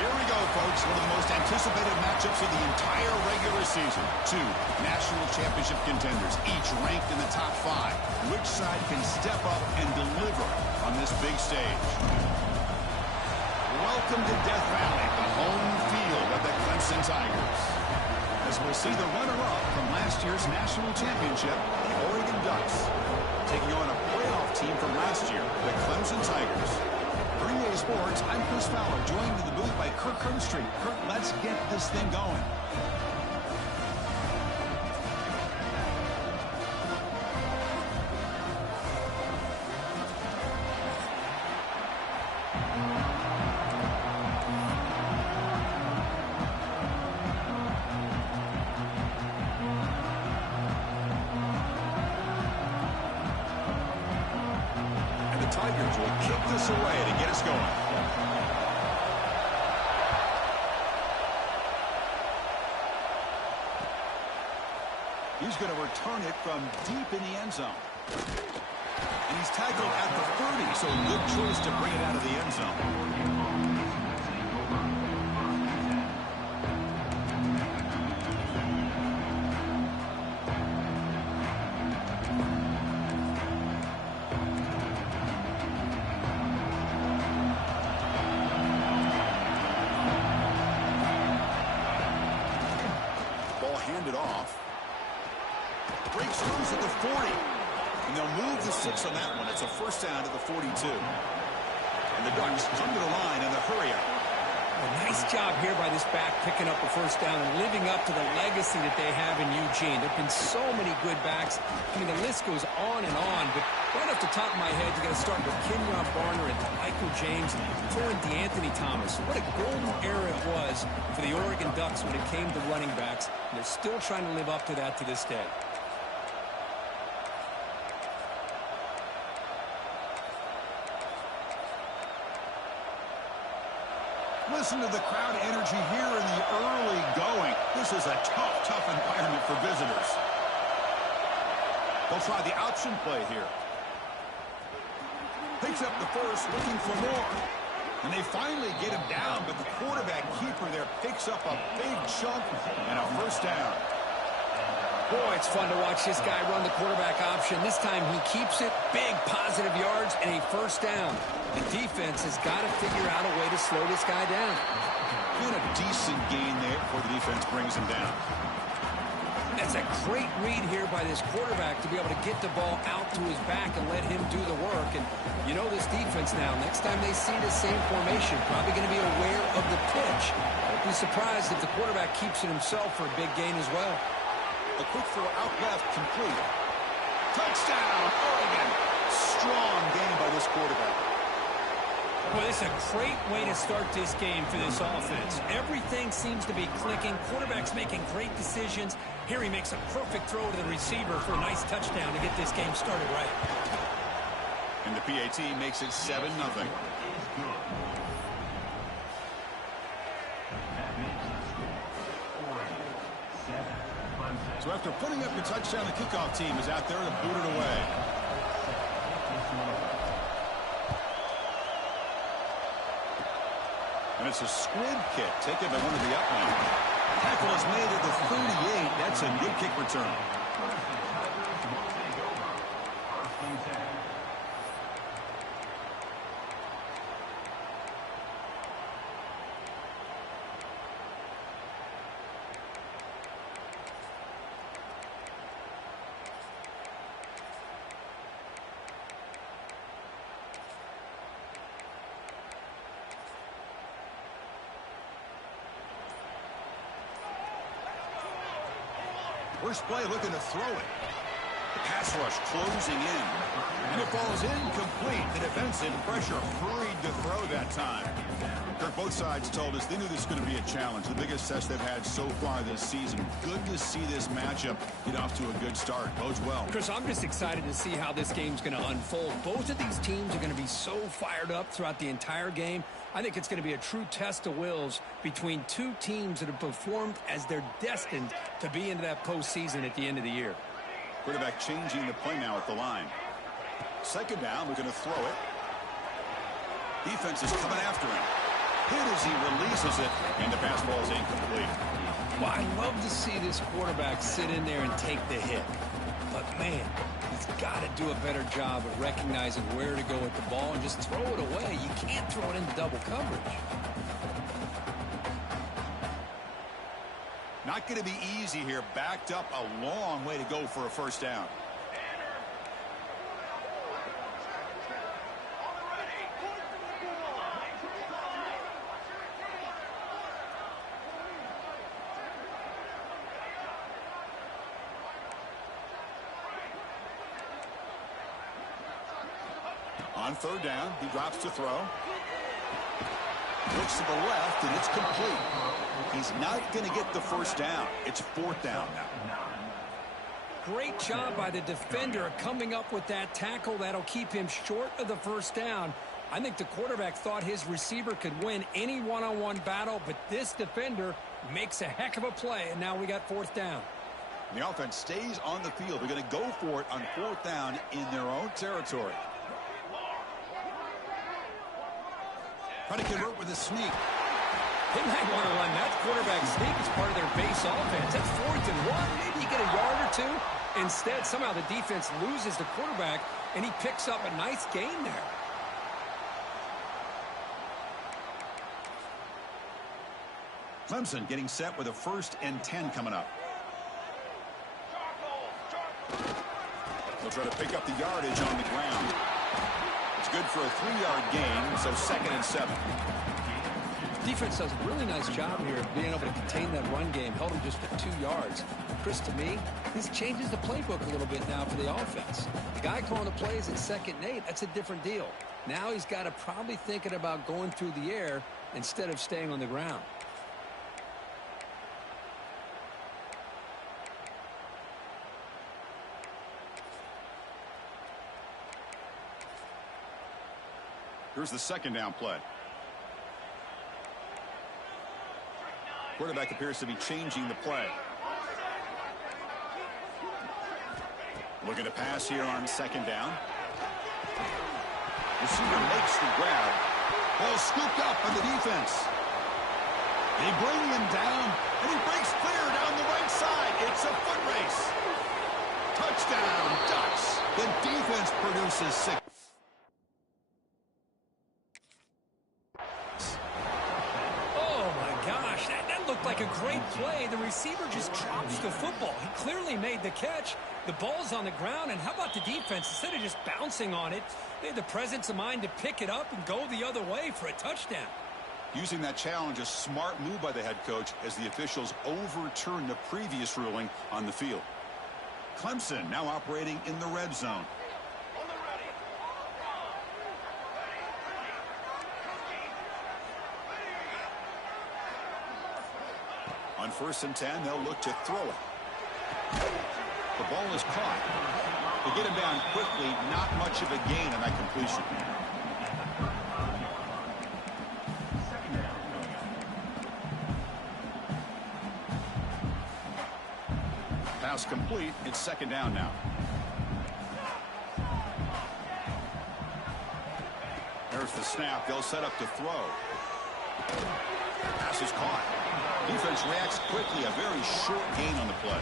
Here we go, folks. One of the most anticipated matchups of the entire regular season. Two national championship contenders, each ranked in the top 5. Which side can step up and deliver on this big stage? Welcome to Death Valley, the home field of the Clemson Tigers. As we'll see the runner-up from last year's national championship, the Oregon Ducks, taking on a playoff team from last year, the Clemson Tigers. For EA Sports, I'm Chris Fowler, joined in the booth by Kirk Herbstreit. Kirk, let's get this thing going. Tigers will kick this away to get us going. He's going to return it from deep in the end zone. And he's tackled at the 30, so good choice to bring it out of the end zone. Handed off. Breaks loose at the 40. And they'll move the 6 on that one. It's a first down to the 42. And the Ducks come to the line in the hurry up. A nice job here by this back picking up a first down and living up to the legacy that they have in Eugene. There have been so many good backs. I mean, the list goes on and on. But right off the top of my head, you got to start with Kenyon Barner and Michael James, throw in DeAnthony Thomas. What a golden era it was for the Oregon Ducks when it came to running backs. And they're still trying to live up to that to this day. Listen to the crowd energy here in the early going. This is a tough environment for visitors. They'll try the option play here. Picks up the first, looking for more. And they finally get him down, but the quarterback keeper there picks up a big chunk and a first down. Boy, it's fun to watch this guy run the quarterback option. This time he keeps it, big positive yards, and a first down. The defense has got to figure out a way to slow this guy down. Been a decent gain there before the defense brings him down. That's a great read here by this quarterback to be able to get the ball out to his back and let him do the work. And you know this defense now, next time they see the same formation, probably going to be aware of the pitch. Don't be surprised if the quarterback keeps it himself for a big gain as well. A quick throw out left, complete. Touchdown, Oregon. Strong game by this quarterback. Well, this is a great way to start this game for this offense. Everything seems to be clicking. Quarterback's making great decisions. Here he makes a perfect throw to the receiver for a nice touchdown to get this game started right. And the PAT makes it 7-0. So after putting up the touchdown, the kickoff team is out there to boot it away. And it's a squib kick taken by one of the upline. Tackle is made at the 38. That's a good kick return. First play looking to throw it. The pass rush closing in. And it falls incomplete. The defensive pressure hurried to throw that time. Kirk, both sides told us they knew this was going to be a challenge. The biggest test they've had so far this season. Good to see this matchup get off to a good start. Bodes well. Chris, I'm just excited to see how this game's going to unfold. Both of these teams are going to be so fired up throughout the entire game. I think it's going to be a true test of wills between two teams that have performed as they're destined to be into that postseason at the end of the year. Quarterback changing the play now at the line. Second down, we're going to throw it. Defense is coming after him. hit as he releases it, and the pass ball is incomplete. Well, I'd love to see this quarterback sit in there and take the hit. But, man, he's got to do a better job of recognizing where to go with the ball and just throw it away. You can't throw it into double coverage. Not going to be easy here. Backed up a long way to go for a first down. On third down, he drops to throw. Looks to the left, and it's complete. He's not going to get the first down. It's fourth down now. Great job by the defender coming up with that tackle. That'll keep him short of the first down. I think the quarterback thought his receiver could win any one-on-one battle, but this defender makes a heck of a play, and now we got fourth down. The offense stays on the field. They're going to go for it on fourth down in their own territory. Trying to convert with a sneak. They might want to run that quarterback sneak as part of their base offense. That's 4th and 1. Maybe you get a yard or two. Instead, somehow the defense loses the quarterback, and he picks up a nice gain there. Clemson getting set with a 1st and 10 coming up. They'll try to pick up the yardage on the ground. It's good for a 3-yard gain, so 2nd and 7. Defense does a really nice job here of being able to contain that run game. Held him just for 2 yards. Chris, to me, this changes the playbook a little bit now for the offense. The guy calling the plays at 2nd and 8, that's a different deal. Now he's got to probably thinking about going through the air instead of staying on the ground. Here's the 2nd down play. Quarterback appears to be changing the play. Looking to pass here on 2nd down. Receiver makes the grab. Ball scooped up by the defense. They bring him down, and he breaks clear down the right side. It's a foot race. Touchdown, Ducks. The defense produces 6. Like a great play. The receiver just drops the football. He clearly made the catch. The ball's on the ground, and how about the defense? Instead of just bouncing on it, they had the presence of mind to pick it up and go the other way for a touchdown. Using that challenge, a smart move by the head coach as the officials overturn the previous ruling on the field. Clemson now operating in the red zone. On 1st and 10, they'll look to throw it. The ball is caught. They get him down quickly, not much of a gain on that completion. Pass complete. It's 2nd down now. There's the snap. They'll set up to throw. Pass is caught. Defense reacts quickly. A very short gain on the play.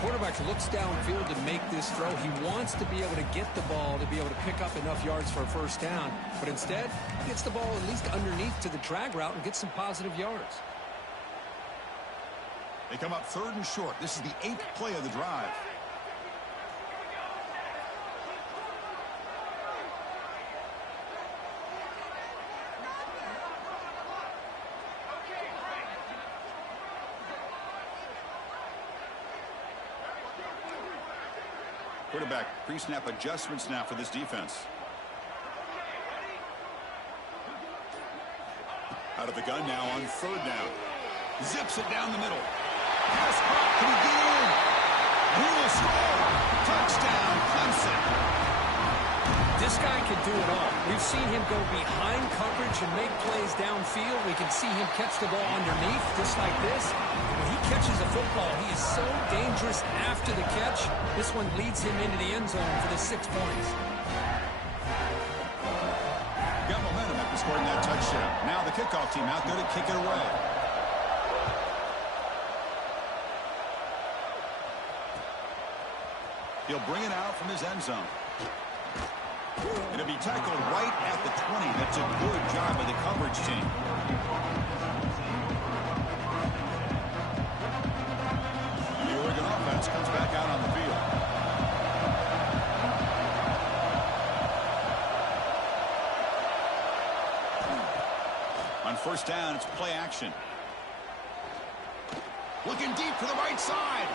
Quarterback looks downfield to make this throw. He wants to be able to get the ball to be able to pick up enough yards for a first down. But instead, he gets the ball at least underneath to the drag route and gets some positive yards. They come up 3rd and short. This is the 8th play of the drive. Quarterback pre-snap adjustments now for this defense. Out of the gun now on 3rd down. Zips it down the middle. Pass caught. Can he get in? He will score. Touchdown, Clemson. This guy can do it all. We've seen him go behind coverage and make plays downfield. We can see him catch the ball underneath, just like this. When he catches a football, he is so dangerous after the catch. This one leads him into the end zone for the 6 points. Got momentum at this recording that touchdown. Now the kickoff team out there to kick it away. He'll bring it out from his end zone. It'll be tackled right at the 20. That's a good job by the coverage team. The Oregon offense comes back out on the field. On first down, it's play action. Looking deep for the right side.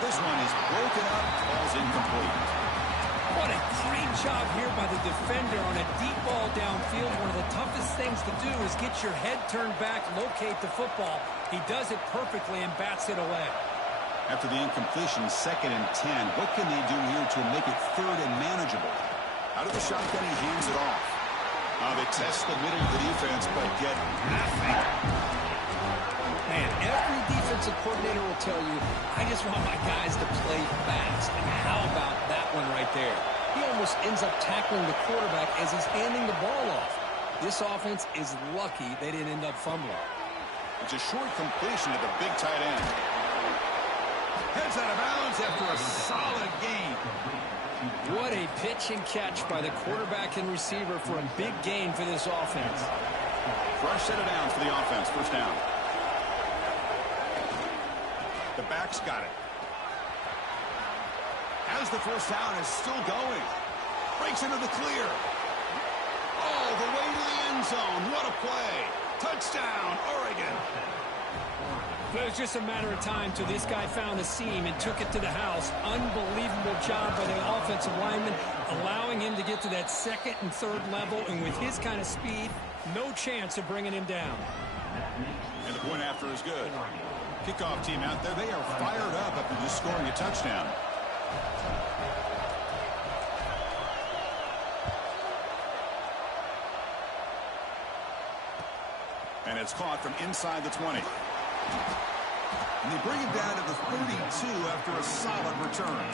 This one is broken up, falls incomplete. What a great job here by the defender on a deep ball downfield. One of the toughest things to do is get your head turned back, locate the football. He does it perfectly and bats it away. After the incompletion, 2nd and 10. What can they do here to make it 3rd and manageable? Out of the shotgun, he hands it off. They test the middle of the defense, but get nothing. Man, every defensive coordinator will tell you, I just want my guys to play fast. And how about that one right there? He almost ends up tackling the quarterback as he's handing the ball off. This offense is lucky they didn't end up fumbling. It's a short completion at the big tight end. Heads out of bounds after a solid gain. What a pitch and catch by the quarterback and receiver for a big gain for this offense. Fresh set of downs for the offense. First down. The back's got it. As the first down is still going. Breaks into the clear. All the way to the end zone. What a play. Touchdown, Oregon. It was just a matter of time till this guy found a seam and took it to the house. Unbelievable job by the offensive lineman, allowing him to get to that 2nd and 3rd level. And with his kind of speed, no chance of bringing him down. And the point after is good. Kickoff team out there, they are fired up after just scoring a touchdown. And it's caught from inside the 20. And they bring it down to the 32 after a solid return.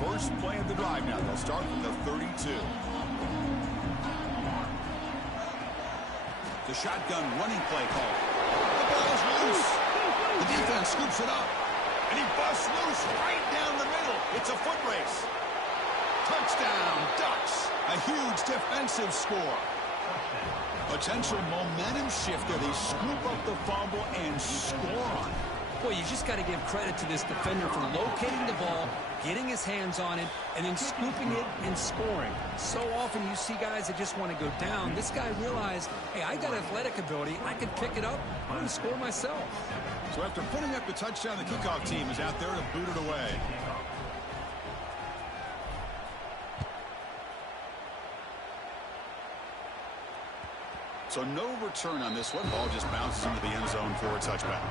First play of the drive now. They'll start from the 32. The shotgun running play call. The ball is loose. The defense scoops it up. And he busts loose right down the middle. It's a foot race. Touchdown, Ducks. A huge defensive score. Potential momentum shifter. They scoop up the fumble and score on it. Boy, you just got to give credit to this defender for locating the ball, getting his hands on it, and then scooping it and scoring. So often you see guys that just want to go down. This guy realized, hey, I got athletic ability. I can pick it up. I'm going to score myself. So after putting up the touchdown, the kickoff team is out there to boot it away. So no return on this one. Ball just bounces into the end zone for a touchback.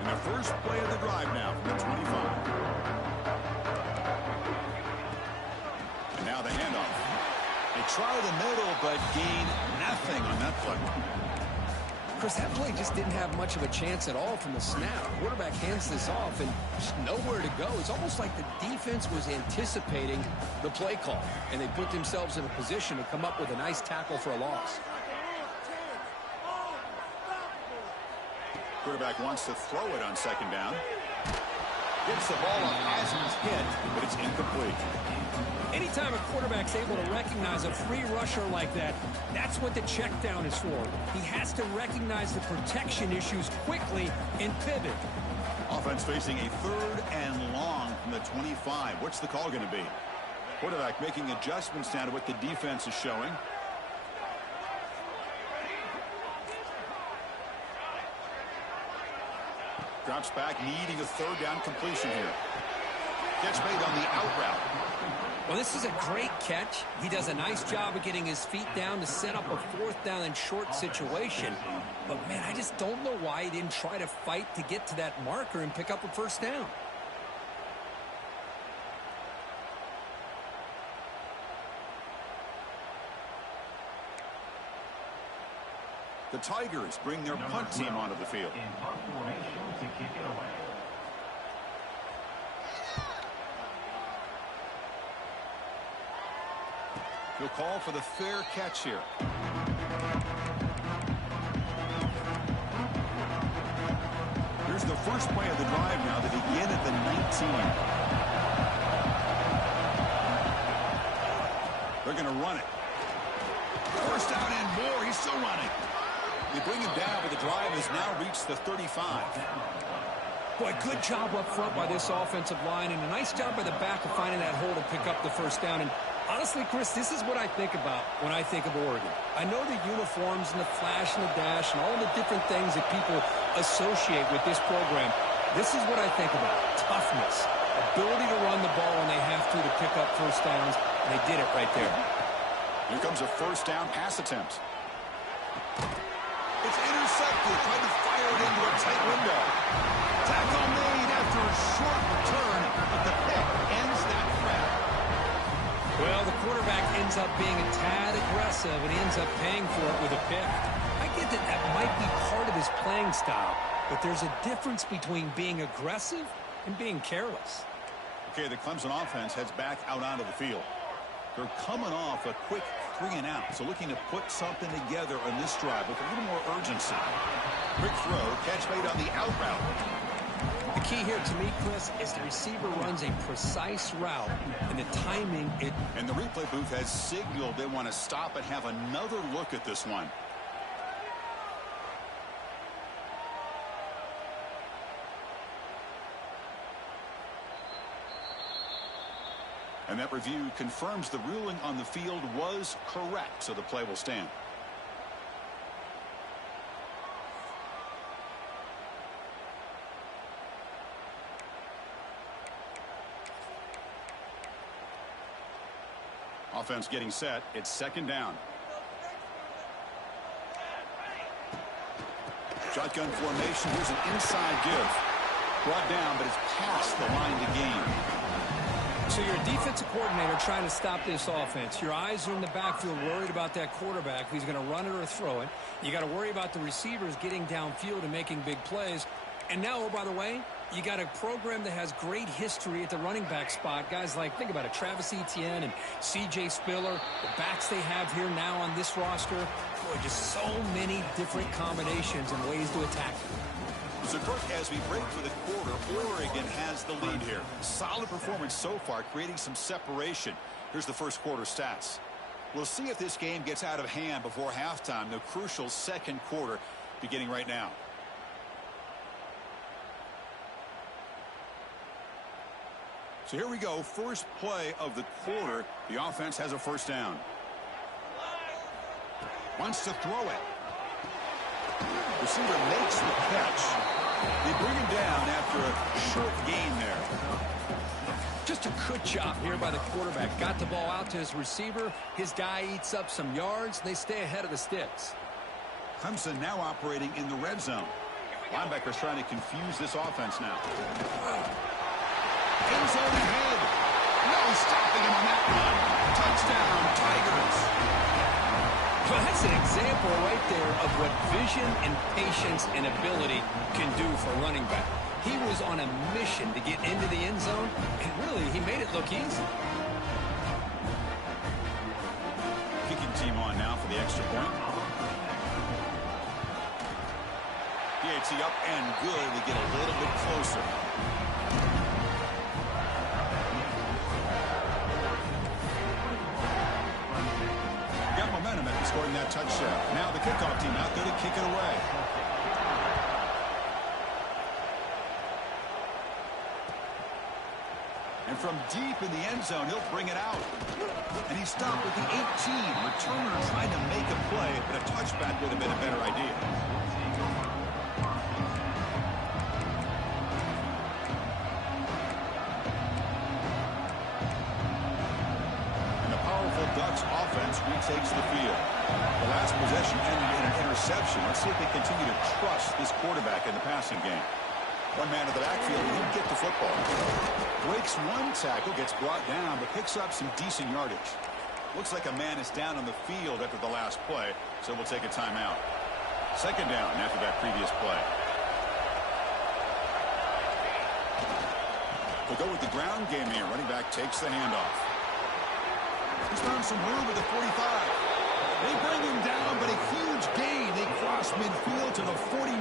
And the first play of the drive now from the 25. And now the handoff. They try the middle, but gain nothing on that play. Chris, that play just didn't have much of a chance at all from the snap. Quarterback hands this off and just nowhere to go. It's almost like the defense was anticipating the play call, and they put themselves in a position to come up with a nice tackle for a loss. Quarterback wants to throw it on 2nd down. Gets the ball up as he's hit, but it's incomplete. Anytime a quarterback's able to recognize a free rusher like that, that's what the check down is for. He has to recognize the protection issues quickly and pivot. Offense facing a 3rd and long from the 25. What's the call going to be? Quarterback making adjustments down to what the defense is showing. Drops back, needing a 3rd down completion here. Catch made on the out route. Well, this is a great catch. He does a nice job of getting his feet down to set up a 4th down and short situation. But, man, I just don't know why he didn't try to fight to get to that marker and pick up a 1st down. The Tigers bring their punt team onto the field. In punt formation to kick it away. He'll call for the fair catch here. Here's the first play of the drive now to begin at the 19. They're going to run it. First down and more. He's still running. They bring him down, but the drive has now reached the 35. Boy, good job up front by this offensive line, and a nice job by the back of finding that hole to pick up the first down. And honestly, Chris, this is what I think about when I think of Oregon. I know the uniforms and the flash and the dash and all the different things that people associate with this program. This is what I think about. Toughness, ability to run the ball when they have to pick up first downs, and they did it right there. Here comes a first down pass attempt. It's intercepted, trying to fire it into a tight window. Tackle made after a short return, but the pick ends that threat. Well, the quarterback ends up being a tad aggressive, and he ends up paying for it with a pick. I get that that might be part of his playing style, but there's a difference between being aggressive and being careless. Okay, the Clemson offense heads back out onto the field. They're coming off a quick 3-and-out, so looking to put something together on this drive with a little more urgency. Quick throw, catch made on the out route. The key here to me, Chris, is the receiver runs a precise route, and the timing. And the replay booth has signaled they want to stop and have another look at this one. And that review confirms the ruling on the field was correct, so the play will stand. Offense getting set. It's second down. Shotgun formation. Here's an inside give. Brought down, but it's past the line to gain. So you're a defensive coordinator trying to stop this offense. Your eyes are in the backfield worried about that quarterback who's going to run it or throw it. You got to worry about the receivers getting downfield and making big plays. And now, oh, by the way, you got a program that has great history at the running back spot. Guys like, think about it, Travis Etienne and C.J. Spiller, the backs they have here now on this roster. Boy, just so many different combinations and ways to attack them. So, Kirk, as we break for the quarter, Oregon has the lead here. Solid performance so far, creating some separation. Here's the first quarter stats. We'll see if this game gets out of hand before halftime. The crucial second quarter beginning right now. So here we go. First play of the quarter. The offense has a first down. Wants to throw it. Receiver makes the catch. They bring him down after a short gain there. Just a good job here by the quarterback. Got the ball out to his receiver. His guy eats up some yards. They stay ahead of the sticks. Clemson now operating in the red zone. Linebackers trying to confuse this offense now. End zone ahead. No stopping him on that run. Touchdown, Tigers. Well, that's an example right there of what vision and patience and ability can do for a running back. He was on a mission to get into the end zone, and really, he made it look easy. Kicking team on now for the extra point. PAT up and good. They get a little bit closer. After scoring that touchdown. Now the kickoff team out there to kick it away. And from deep in the end zone, he'll bring it out. And he stopped at the 18. Returner trying to make a play, but a touchback would have been a better idea. Ducks offense retakes the field. The last possession ended in an interception. Let's see if they continue to trust this quarterback in the passing game. One man to the backfield, and he'll get the football. Breaks one tackle, gets brought down, but picks up some decent yardage. Looks like a man is down on the field after the last play, so we'll take a timeout. Second down after that previous play. We'll go with the ground game here. Running back takes the handoff. He's found some room at the 45. They bring him down, but a huge gain. They cross midfield to the 49.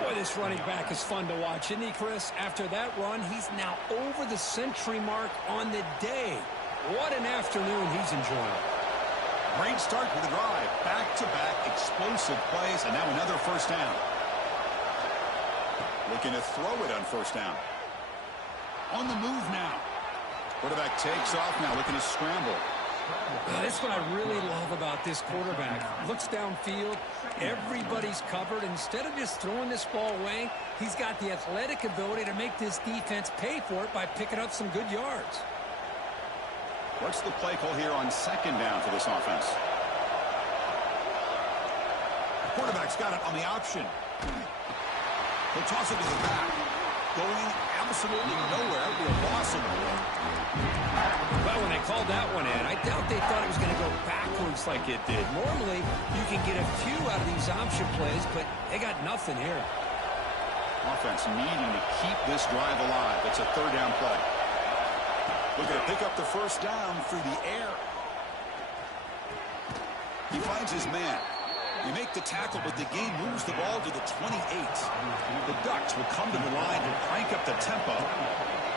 Boy, this running back is fun to watch, isn't he, Chris? After that run, he's now over the century mark on the day. What an afternoon he's enjoying. Great start to the drive. Back-to-back explosive plays, and now another first down. Looking to throw it on first down. On the move now. Quarterback takes off now, looking to scramble. That's what I really love about this quarterback. Looks downfield, everybody's covered. Instead of just throwing this ball away, he's got the athletic ability to make this defense pay for it by picking up some good yards. What's the play call here on second down for this offense? Quarterback's got it on the option. He'll toss it to the back. Going absolutely nowhere. It'll be a loss of the ball. Well, when they called that one in, I doubt they thought it was going to go backwards like it did. Normally, you can get a few out of these option plays, but they got nothing here. Offense needing to keep this drive alive. It's a third down play. Looking to pick up the first down through the air. He finds his man. You make the tackle, but the game moves the ball to the 28. The Ducks will come to the line and crank up the tempo.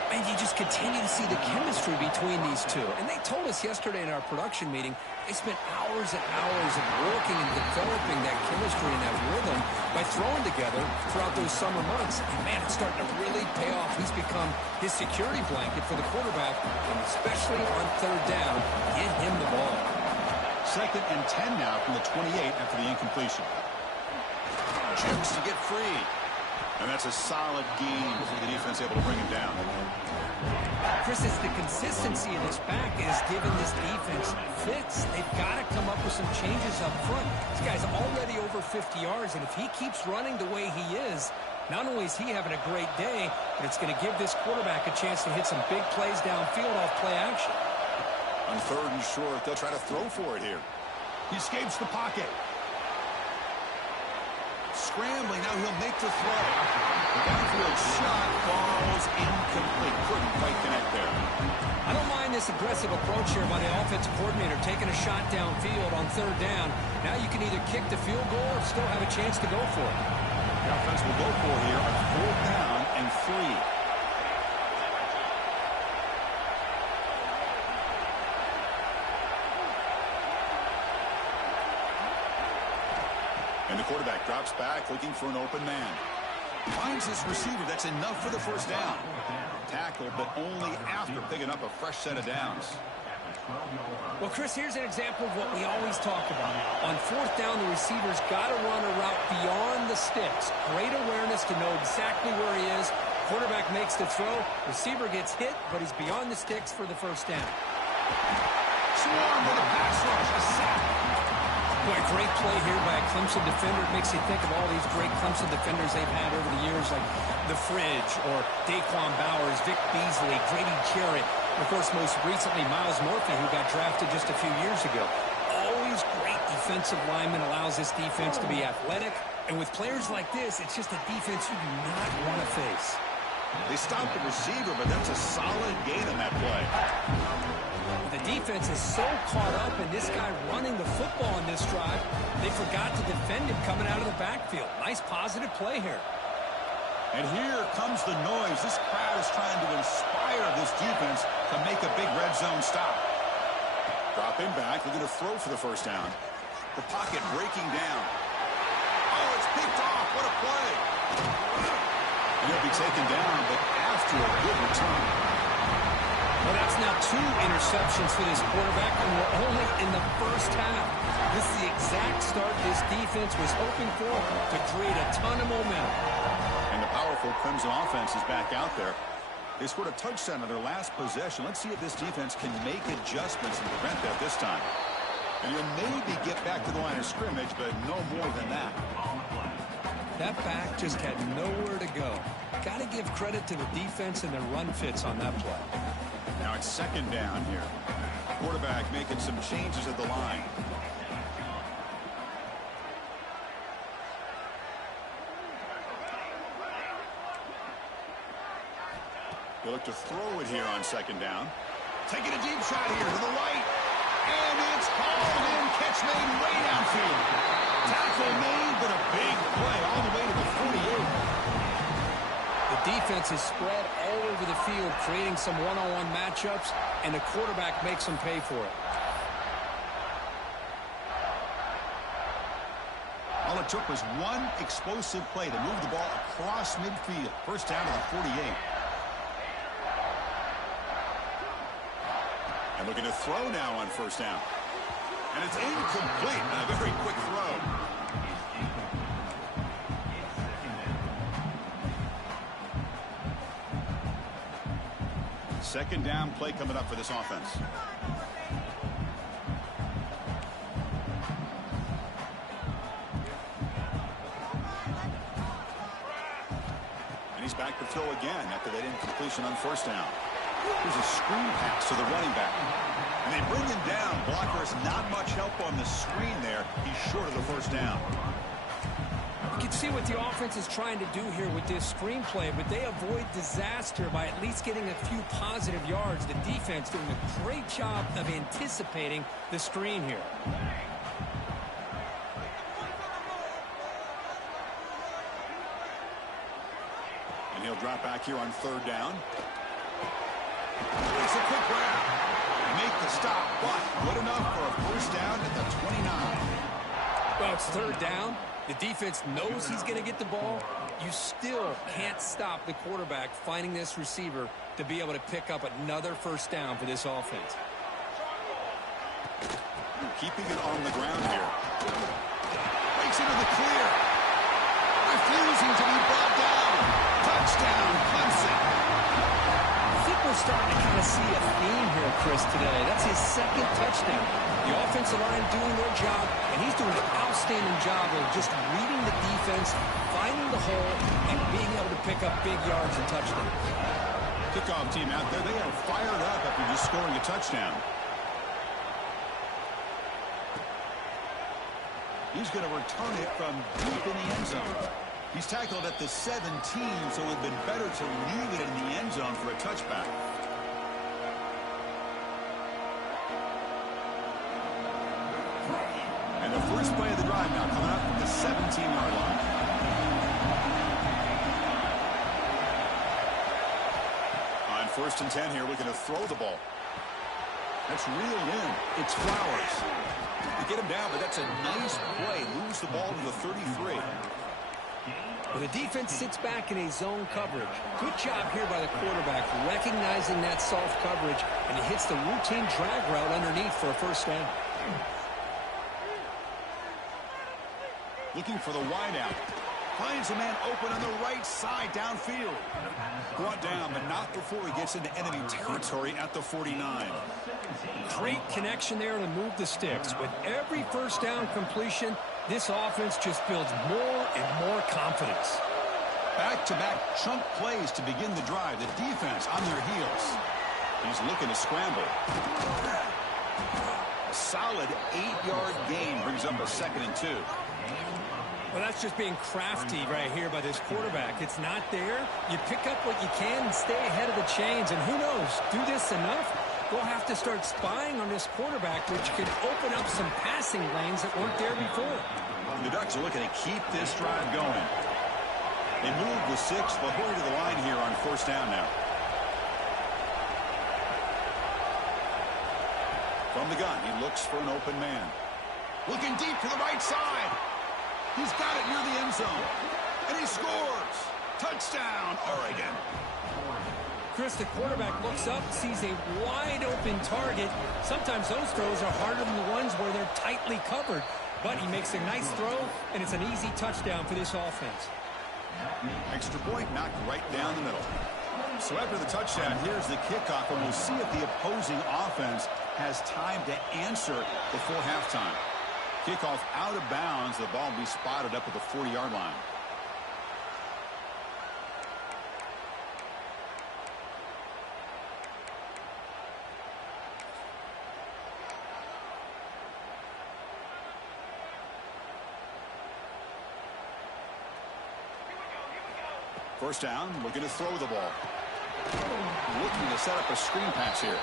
And you just continue to see the chemistry between these two. And they told us yesterday in our production meeting, they spent hours and hours of working and developing that chemistry and that rhythm by throwing together throughout those summer months. And, man, it's starting to really pay off. He's become his security blanket for the quarterback, and especially on third down, get him the ball. Second and 10 now from the 28 after the incompletion. Chips to get free. And that's a solid gain before the defense able to bring him down. Chris, it's the consistency of this back is giving this defense fits. They've got to come up with some changes up front. This guy's already over 50 yards, and if he keeps running the way he is, not only is he having a great day, but it's going to give this quarterback a chance to hit some big plays downfield off play action. On third and short, they'll try to throw for it here. He escapes the pocket. Scrambling, now he'll make the throw. The downfield shot falls incomplete. Couldn't quite connect there. I don't mind this aggressive approach here by the offensive coordinator, taking a shot downfield on third down. Now you can either kick the field goal or still have a chance to go for it. The offense will go for it here on fourth down and 3. And the quarterback drops back, looking for an open man. Finds his receiver. That's enough for the first down. Tackle, but only after picking up a fresh set of downs. Well, Chris, here's an example of what we always talk about. On fourth down, the receiver's got to run a route beyond the sticks. Great awareness to know exactly where he is. Quarterback makes the throw. Receiver gets hit, but he's beyond the sticks for the first down. Swarm with a pass rush, a sack. Boy, great play here by a Clemson defender. It makes you think of all these great Clemson defenders they've had over the years, like The Fridge or Daquan Bowers, Vic Beasley, Grady Jarrett, and of course, most recently, Miles Murphy, who got drafted just a few years ago. Always great defensive lineman, allows this defense to be athletic. And with players like this, it's just a defense you do not want to face. They stopped the receiver, but that's a solid gain on that play. The defense is so caught up in this guy running the football in this drive, they forgot to defend him coming out of the backfield. Nice positive play here. And here comes the noise. This crowd is trying to inspire this defense to make a big red zone stop. Dropping back, looking to throw for the first down. The pocket breaking down. Oh, it's picked off. What a play. And he'll be taken down, but after a good return. Well, that's now 2 interceptions for this quarterback, and we're only in the first half. This is the exact start this defense was hoping for to create a ton of momentum. And the powerful Clemson offense is back out there. They scored a touchdown on their last possession. Let's see if this defense can make adjustments and prevent that this time. And you'll maybe get back to the line of scrimmage, but no more than that. That back just had nowhere to go. Got to give credit to the defense and their run fits on that play. Now it's second down here. Quarterback making some changes at the line. He'll look to throw it here on second down. Taking a deep shot here to the right. And it's hauled in. Catch made way downfield. Tackle made, but a big play all the way to the 48. The defense is spread all over the field, creating some one-on-one matchups, and the quarterback makes them pay for it. All it took was one explosive play to move the ball across midfield. First down to the 48. And looking to throw now on first down. And it's incomplete on a very quick throw. Second down play coming up for this offense. And he's back to throw again after that incompletion on first down. Here's a screen pass to the running back. And they bring him down. Blocker has not much help on the screen there. He's short of the first down. You can see what the offense is trying to do here with this screenplay, but they avoid disaster by at least getting a few positive yards. The defense doing a great job of anticipating the screen here. And he'll drop back here on third down. It's a quick grab. Make the stop, but good enough for a first down at the 29. Well, it's third down. The defense knows he's going to get the ball. You still can't stop the quarterback finding this receiver to be able to pick up another first down for this offense. Keeping it on the ground here. Breaks into the clear. Refusing to be brought down. Touchdown, Clemson. I think we're starting to kind of see a theme here, Chris, today. That's his second touchdown. The offensive line doing their job, and he's doing an outstanding job of just reading the defense, finding the hole, and being able to pick up big yards and touchdowns. Kickoff team out there, they are fired up after just scoring a touchdown. He's going to return it from deep in the end zone. He's tackled at the 17, so it would have been better to leave it in the end zone for a touchback. And the first play of the drive now coming up at the 17-yard line. On first and 10 here, looking to throw the ball. That's reeled in. It's Flowers. They get him down, but that's a nice play. Moves the ball to the 33. Well, the defense sits back in a zone coverage. Good job here by the quarterback, recognizing that soft coverage, and he hits the routine drag route underneath for a first down. Looking for the wideout. Finds a man open on the right side downfield. Brought down, but not before he gets into enemy territory at the 49. Great connection there to move the sticks. With every first down completion, this offense just builds more and more confidence. Back-to-back chunk plays to begin the drive. The defense on their heels. He's looking to scramble. A solid 8-yard gain brings up a 2nd and 2. Well, that's just being crafty right here by this quarterback. It's not there. You pick up what you can and stay ahead of the chains. And who knows, do this enough, we'll have to start spying on this quarterback, which could open up some passing lanes that weren't there before. The Ducks are looking to keep this drive going. They move the 6. They'll hurry to the line here on first down now. From the gun, he looks for an open man. Looking deep to the right side. He's got it near the end zone. And he scores. Touchdown, Oregon. Chris, the quarterback looks up, sees a wide-open target. Sometimes those throws are harder than the ones where they're tightly covered. But he makes a nice throw, and it's an easy touchdown for this offense. Extra point knocked right down the middle. So after the touchdown, here's the kickoff, and we'll see if the opposing offense has time to answer before halftime. Kickoff out of bounds. The ball will be spotted up at the 40-yard line. First down, looking to throw the ball. looking to set up a screen pass here.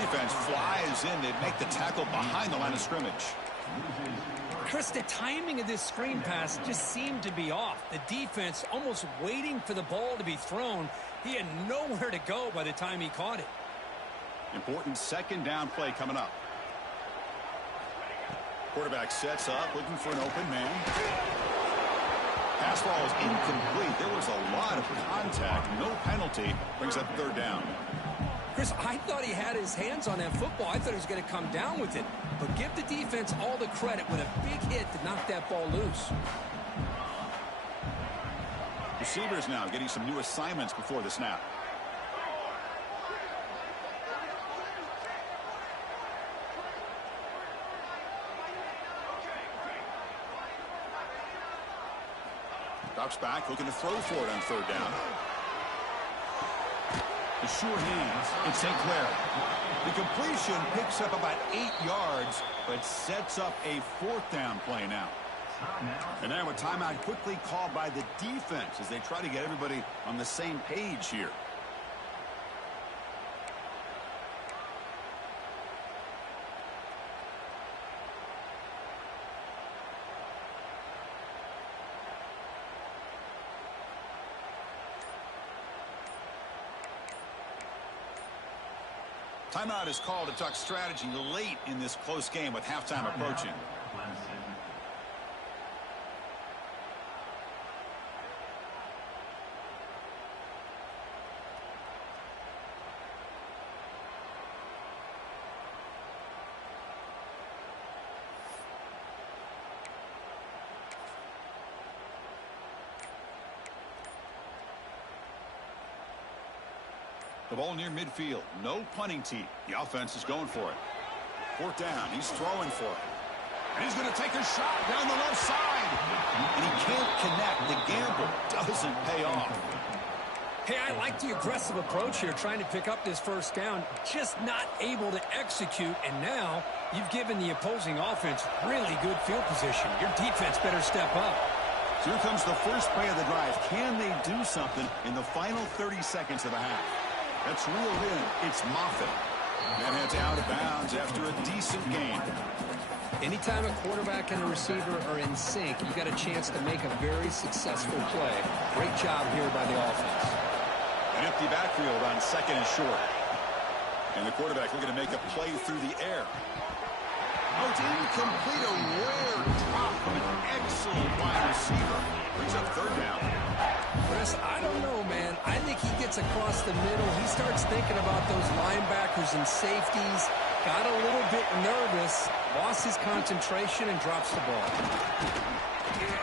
Defense flies in. They make the tackle behind the line of scrimmage. Chris, the timing of this screen pass just seemed to be off. The defense almost waiting for the ball to be thrown. He had nowhere to go by the time he caught it. Important second down play coming up. Quarterback sets up, looking for an open man. Pass ball is incomplete. There was a lot of contact. No penalty. Brings up third down. Chris, I thought he had his hands on that football. I thought he was going to come down with it. But give the defense all the credit with a big hit to knock that ball loose. Receivers now getting some new assignments before the snap. Drops back, looking to throw for it on third down. The sure hands. It's St. Clair. The completion picks up about 8 yards, but sets up a fourth down play now. And now a timeout quickly called by the defense as they try to get everybody on the same page here. Timeout is called to talk strategy late in this close game with halftime approaching. The ball near midfield. No punting tee. The offense is going for it. Fourth down. He's throwing for it. And he's going to take a shot down the left side. And he can't connect. The gamble doesn't pay off. Hey, I like the aggressive approach here, trying to pick up this first down. Just not able to execute. And now you've given the opposing offense really good field position. Your defense better step up. So here comes the first play of the drive. Can they do something in the final 30 seconds of the half? That's reeled in. It's Moffitt. That heads out of bounds after a decent gain. Anytime a quarterback and a receiver are in sync, you got a chance to make a very successful play. Great job here by the offense. An empty backfield on second and short. And the quarterback looking to make a play through the air. Oh, it's incomplete. A rare drop from an excellent wide receiver. Brings up third down. Chris, I don't know, man. I think he gets across the middle. He starts thinking about those linebackers and safeties. Got a little bit nervous, lost his concentration, and drops the ball.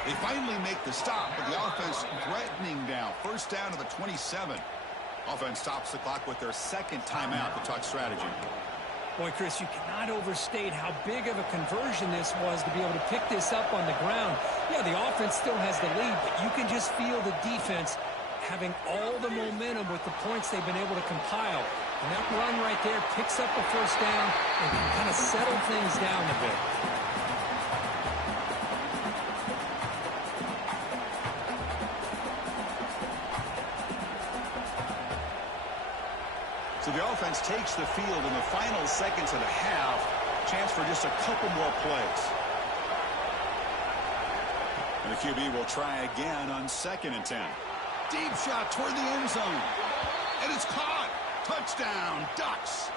They finally make the stop, but the offense threatening now. First down to the 27. Offense stops the clock with their second timeout to talk strategy. Boy, Chris, you cannot overstate how big of a conversion this was to be able to pick this up on the ground. Yeah, the offense still has the lead, but you can just feel the defense having all the momentum with the points they've been able to compile. And that run right there picks up the first down and can kind of settle things down a bit. So the offense takes the field in the final seconds of the half. Chance for just a couple more plays. And the QB will try again on second and 10. Deep shot toward the end zone. And it's caught. Touchdown, Ducks.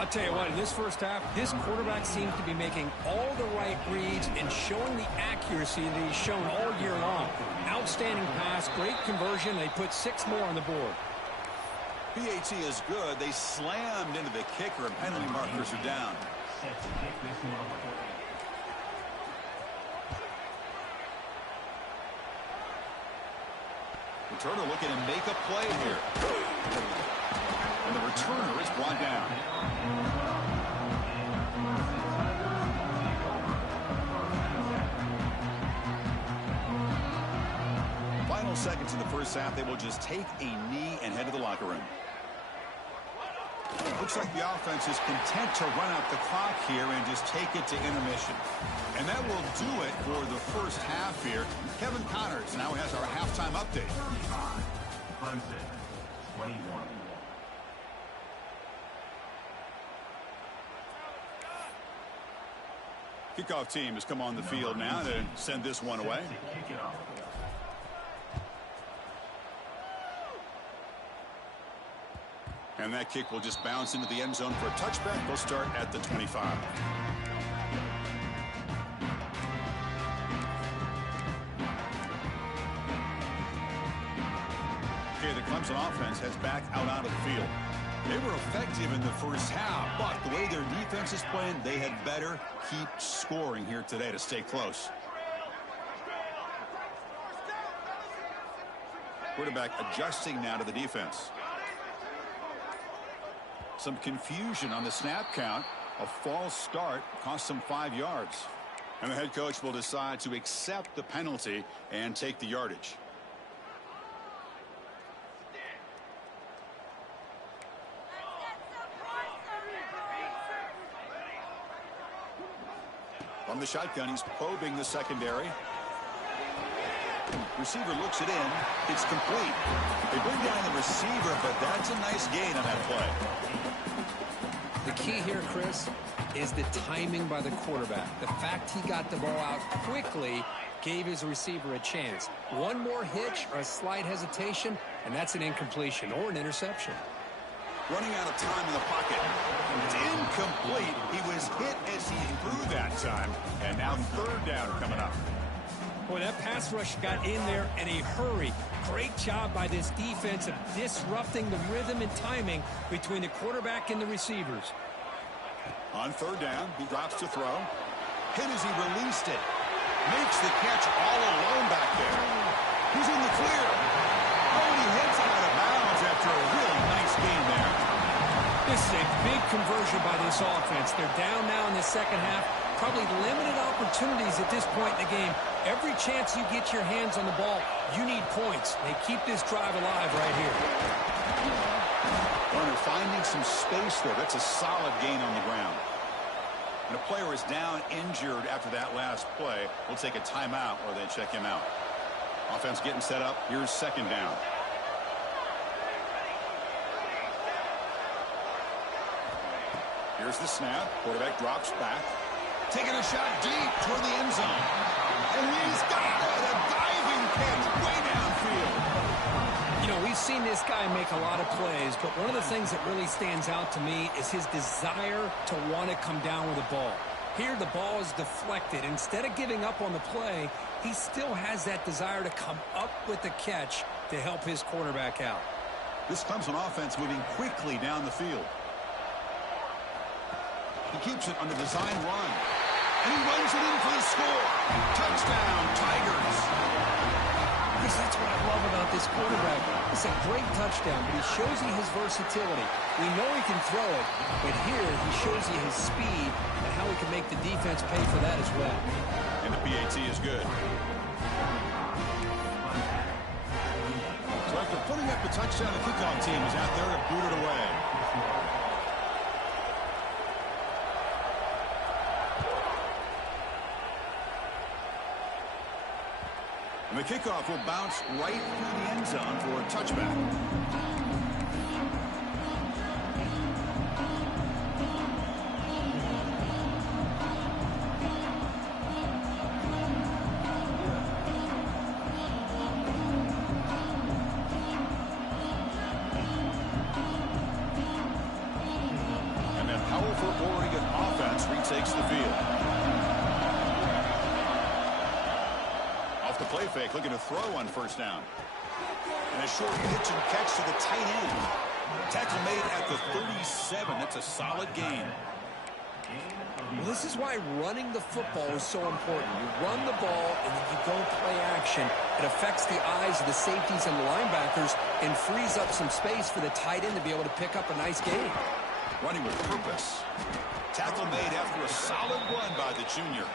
I'll tell you what, in this first half, this quarterback seems to be making all the right reads and showing the accuracy that he's shown all year long. Outstanding pass, great conversion. They put 6 more on the board. PAT is good. They slammed into the kicker, and penalty markers are down. Returner looking to make a play here. And the returner is brought down. Final seconds in the first half, they will just take a knee and head to the locker room. Looks like the offense is content to run out the clock here and just take it to intermission. And that will do it for the first half here. Kevin Connors now has our halftime update. Clemson, 21. Kickoff team has come on the field now to send this one away. Kick it off. And that kick will just bounce into the end zone for a touchback. They'll start at the 25. Okay, the Clemson offense heads back out onto the field. They were effective in the first half, but the way their defense is playing, they had better keep scoring here today to stay close. Quarterback adjusting now to the defense. Some confusion on the snap count. A false start cost them 5 yards. And the head coach will decide to accept the penalty and take the yardage. From the shotgun, he's probing the secondary. Receiver looks it in. It's complete. They bring down the receiver, but that's a nice gain on that play. The key here, Chris, is the timing by the quarterback. The fact he got the ball out quickly gave his receiver a chance. One more hitch or a slight hesitation, and that's an incompletion or an interception. Running out of time in the pocket. It's incomplete. He was hit as he threw that time, and now third down coming up. Boy, that pass rush got in there in a hurry. Great job by this defense of disrupting the rhythm and timing between the quarterback and the receivers. On third down, he drops to throw. Hit as he released it. Makes the catch all alone back there. He's in the clear. Oh, and he hits it out of bounds after a really nice game there. This is a big conversion by this offense. They're down now in the second half. Probably limited opportunities at this point in the game. Every chance you get your hands on the ball, you need points. They keep this drive alive right here. Garner finding some space there. That's a solid gain on the ground. And a player is down injured after that last play. We'll take a timeout or they check him out. Offense getting set up. Here's second down. Here's the snap. Quarterback drops back. Taking a shot deep toward the end zone. And he's got it. A diving catch way downfield. You know, we've seen this guy make a lot of plays, but one of the things that really stands out to me is his desire to want to come down with the ball. Here, the ball is deflected. Instead of giving up on the play, he still has that desire to come up with the catch to help his quarterback out. This Clemson offense moving quickly down the field. He keeps it on the design run. And he runs it in for the score. Touchdown, Tigers. Because that's what I love about this quarterback. It's a great touchdown, but he shows you his versatility. We know he can throw it, but here he shows you his speed and how he can make the defense pay for that as well. And the PAT is good. So after putting up the touchdown, the kickoff team is out there to boot it away. And the kickoff will bounce right through the end zone for a touchback. And that powerful Oregon offense retakes the field. The play fake, looking to throw on first down. And a short pitch and catch to the tight end. Tackle made at the 37. That's a solid gain. Well, this is why running the football is so important. You run the ball and then you go play action. It affects the eyes of the safeties and the linebackers and frees up some space for the tight end to be able to pick up a nice gain. Running with purpose. Tackle made after a solid run by the junior.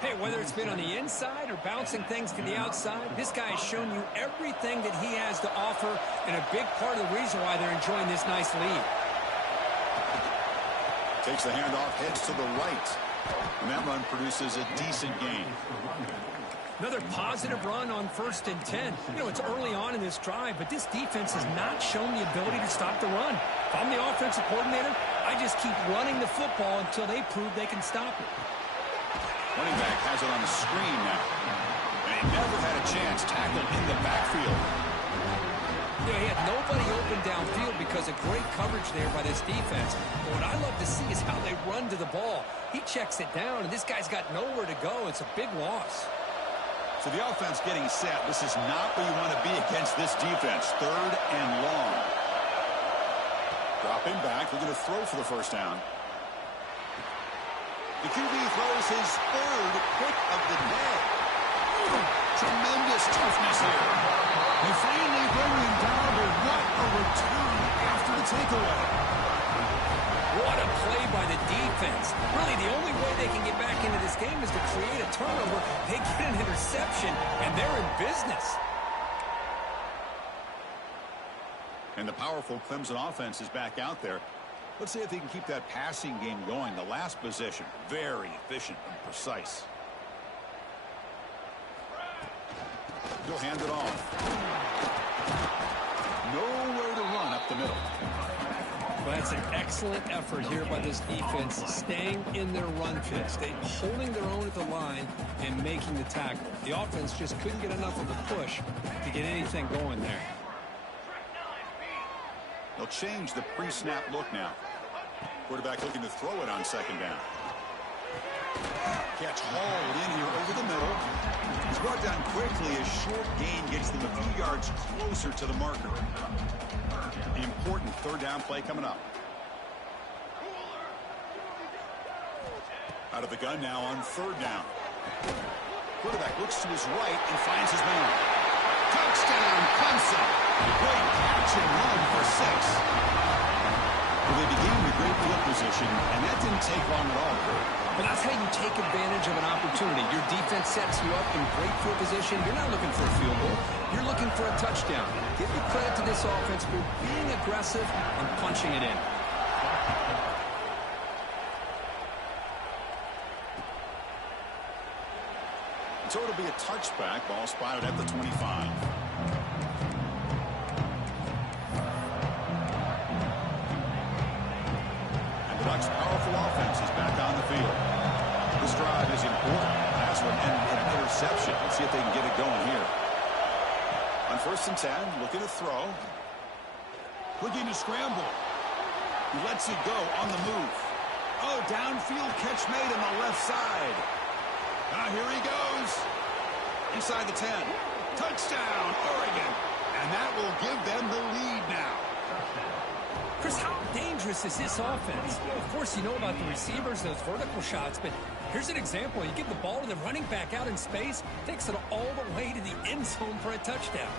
Hey, whether it's been on the inside or bouncing things to the outside, this guy has shown you everything that he has to offer and a big part of the reason why they're enjoying this nice lead. Takes the handoff, heads to the right. And that run produces a decent gain. Another positive run on 1st and 10. You know, it's early on in this drive, but this defense has not shown the ability to stop the run. If I'm the offensive coordinator, I just keep running the football until they prove they can stop it. Running back has it on the screen now. And he never had a chance tackled in the backfield. Yeah, he had nobody open downfield because of great coverage there by this defense. But what I love to see is how they run to the ball. He checks it down, and this guy's got nowhere to go. It's a big loss. So the offense getting set. This is not where you want to be against this defense. 3rd and long. Dropping back. They're going to throw for the first down. The QB throws his 3rd pick of the day. Tremendous toughness here. They finally bring him down, but what a return after the takeaway. What a play by the defense. Really, the only way they can get back into this game is to create a turnover. They get an interception, and they're in business. And the powerful Clemson offense is back out there. Let's see if they can keep that passing game going. The last possession, very efficient and precise. He'll hand it off. Nowhere to run up the middle. Well, that's an excellent effort here by this defense, staying in their run fits, holding their own at the line and making the tackle. The offense just couldn't get enough of a push to get anything going there. They'll change the pre-snap look now. Quarterback looking to throw it on 2nd down. Catch hauled in here over the middle. He's brought down quickly. A short gain gets them a few yards closer to the marker. The important 3rd down play coming up. Out of the gun now on 3rd down. Quarterback looks to his right and finds his man. Touchdown, Clemson. Great catch and run for 6. Well, they began with great field position, and that didn't take long at all. Well, that's how you take advantage of an opportunity. Your defense sets you up in great field position. You're not looking for a field goal. You're looking for a touchdown. Give the credit to this offense for being aggressive and punching it in. So it'll be a touchback. Ball spotted at the 25. The Ducks' powerful offense is back on the field. This drive is important. Last one ended in an interception. Let's see if they can get it going here. On 1st and 10, looking to throw. Looking to scramble. He lets it go on the move. Oh, downfield catch made on the left side. Here he goes. Inside the 10. Touchdown, Oregon. And that will give them the lead now. Chris, how dangerous is this offense? Of course, you know about the receivers, those vertical shots, but here's an example. You give the ball to the running back out in space, takes it all the way to the end zone for a touchdown.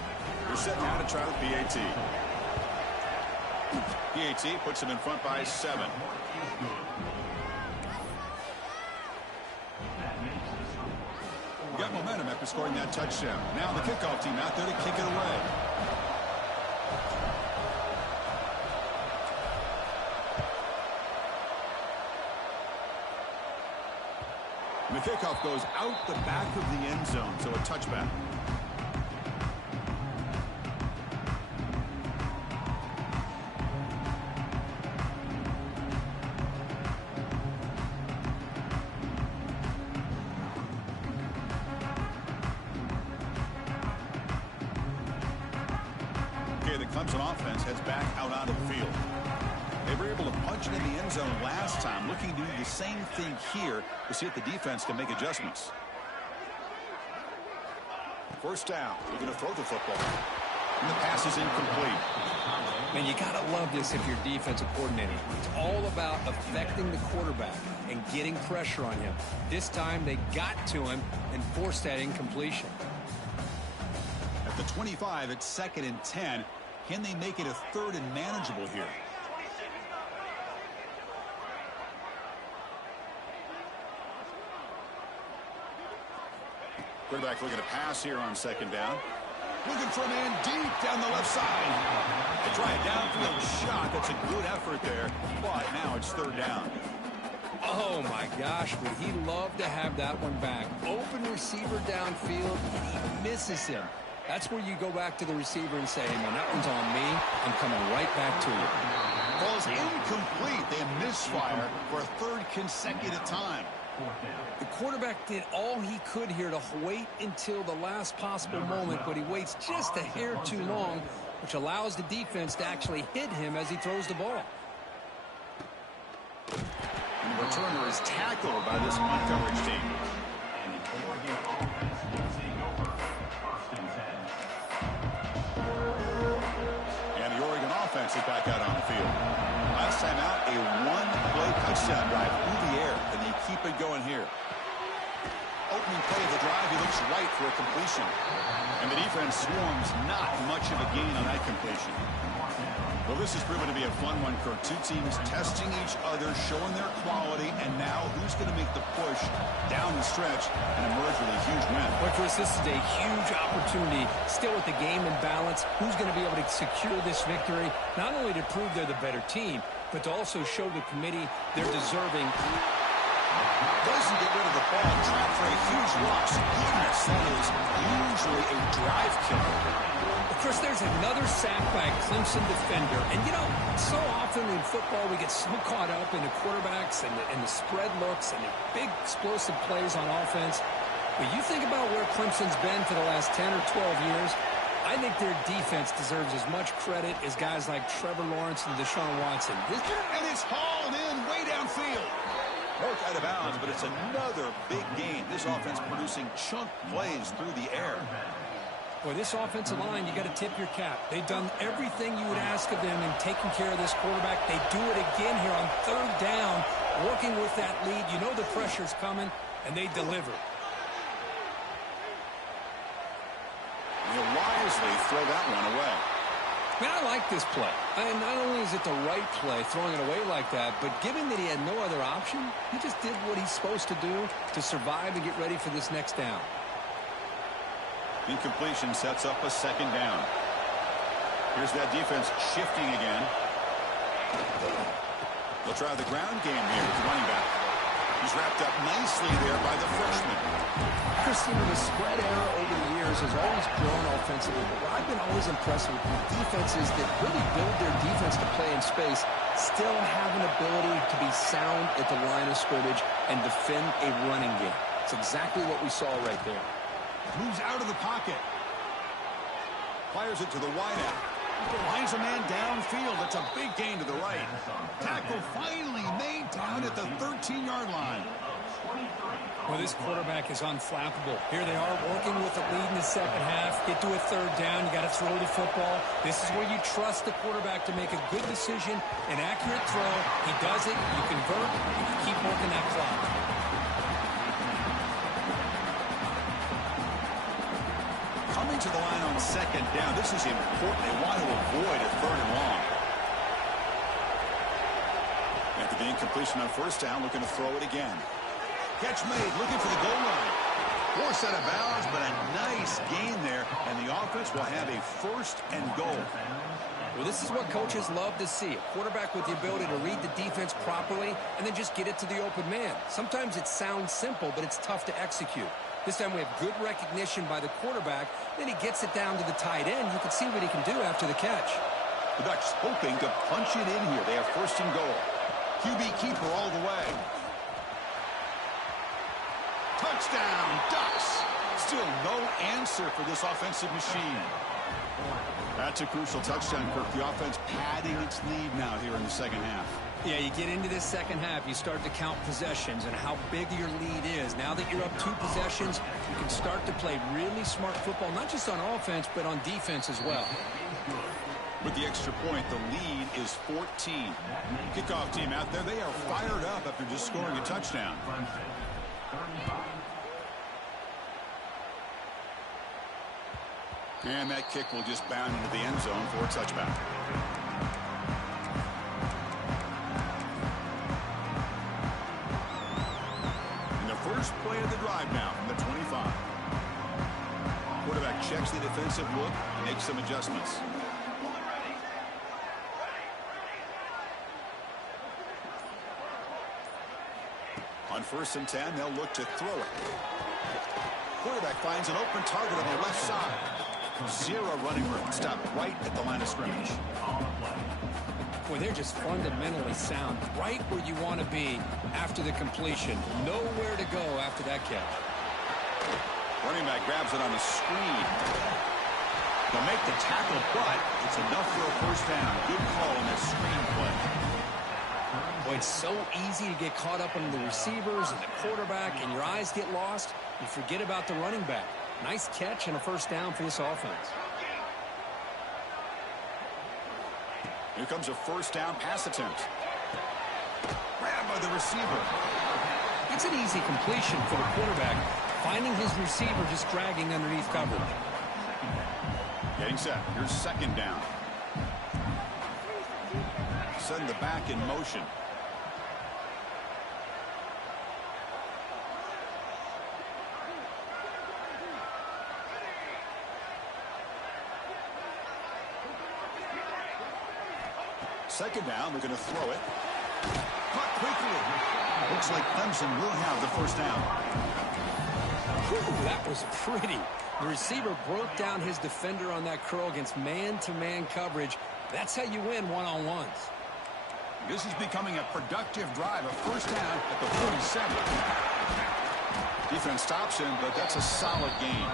They're set now to try the PAT. PAT puts him in front by 7. Got momentum after scoring that touchdown. Now the kickoff team out there to kick it away. And the kickoff goes out the back of the end zone, so a touchback. Okay, the Clemson offense heads back out onto the field. They were able to punch it in the end zone last time, looking to do the same thing here to see if the defense can make adjustments. 1st down. They're going to throw the football. And the pass is incomplete. Man, you got to love this if you're defensive coordinator. It's all about affecting the quarterback and getting pressure on him. This time they got to him and forced that incompletion. At the 25, it's 2nd and 10. Can they make it a 3rd and manageable here? Quarterback looking to pass here on 2nd down. Looking for a man deep down the left side. They try a downfield shot. That's a good effort there. But now it's 3rd down. Oh, my gosh, would he love to have that one back. Open receiver downfield, and he misses him. That's where you go back to the receiver and say, hey, man, that one's on me. I'm coming right back to you. Ball's incomplete. They misfire for a 3rd consecutive time. The quarterback did all he could here to wait until the last possible moment, but he waits just a hair too long, which allows the defense to actually hit him as he throws the ball. And the returner is tackled by this coverage team. And the Oregon offense will take over 1st and 10. And the Oregon offense is back out on the field. Last time out, a one-play touchdown drive through the air. And they keep it going here. Opening play of the drive, he looks right for a completion. And the defense swarms not much of a gain on that completion. Well, this has proven to be a fun one, Kirk. Two teams testing each other, showing their quality, and now who's going to make the push down the stretch and emerge with a huge win? Well, Chris, this is a huge opportunity. Still with the game in balance, who's going to be able to secure this victory, not only to prove they're the better team, but to also show the committee they're deserving. Doesn't get rid of the ball, trapped for a huge loss. Yes, that is usually a drive killer. Chris, there's another sack by a Clemson defender. And, you know, so often in football we get so caught up in the quarterbacks and the spread looks and the big explosive plays on offense. But you think about where Clemson's been for the last 10 or 12 years, I think their defense deserves as much credit as guys like Trevor Lawrence and Deshaun Watson. And it's hauled in way downfield. Broke out of bounds, but it's another big gain. This offense producing chunk plays through the air. Boy, this offensive line, you got to tip your cap. They've done everything you would ask of them in taking care of this quarterback. They do it again here on 3rd down, working with that lead. You know the pressure's coming, and they deliver. He'll wisely throw that one away. Man, I like this play. And not only is it the right play, throwing it away like that, but given that he had no other option, he just did what he's supposed to do to survive and get ready for this next down. Incompletion sets up a 2nd down. Here's that defense shifting again. They'll try the ground game here with the running back. He's wrapped up nicely there by the freshman. Christian, the spread era over the years has always grown offensively, but what I've been always impressed with defenses that really build their defense to play in space still have an ability to be sound at the line of scrimmage and defend a running game. It's exactly what we saw right there. Moves out of the pocket. Fires it to the wideout. Lines a man downfield. That's a big gain to the right. Tackle finally made down at the 13-yard line. Well, this quarterback is unflappable. Here they are working with the lead in the 2nd half. Get to a 3rd down. You got to throw the football. This is where you trust the quarterback to make a good decision, an accurate throw. He does it. You convert. You can keep working that clock. Coming to the line on 2nd down. This is important. They want to avoid a 3rd and long. After the incompletion on 1st down, looking to throw it again. Catch made, looking for the goal line. Force out of bounds, but a nice gain there, and the offense will have a 1st and goal. Well, this is what coaches love to see. A quarterback with the ability to read the defense properly and then just get it to the open man. Sometimes it sounds simple, but it's tough to execute. This time we have good recognition by the quarterback. Then he gets it down to the tight end. You can see what he can do after the catch. The Ducks hoping to punch it in here. They have 1st and goal. QB keeper all the way. Touchdown, Ducks. Still no answer for this offensive machine. That's a crucial touchdown, Kirk. The offense padding its lead now here in the 2nd half. Yeah, you get into this 2nd half, you start to count possessions and how big your lead is. Now that you're up 2 possessions, you can start to play really smart football, not just on offense, but on defense as well. With the extra point, the lead is 14. Kickoff team out there, they are fired up after just scoring a touchdown. And that kick will just bound into the end zone for a touchback. And the first play of the drive now from the 25. Quarterback checks the defensive look, makes some adjustments. On 1st and 10, they'll look to throw it. Quarterback finds an open target on the left side. Zero running room. Stop right at the line of scrimmage. Boy, they're just fundamentally sound, right where you want to be after the completion. Nowhere to go after that catch. Running back grabs it on the screen. They'll make the tackle, but it's enough for a first down. Good call on that screen play. Boy, it's so easy to get caught up in the receivers and the quarterback, and your eyes get lost. You forget about the running back. Nice catch and a first down for this offense. Here comes a first down pass attempt. Grabbed by the receiver. It's an easy completion for the quarterback, finding his receiver just dragging underneath coverage. Getting set. Here's second down. Send the back in motion. Second down, they're going to throw it. Caught quickly. Looks like Clemson will have the first down. Whew, that was pretty. The receiver broke down his defender on that curl against man-to-man coverage. That's how you win one-on-ones. This is becoming a productive drive. A first down at the 47. Defense stops him, but that's a solid gain.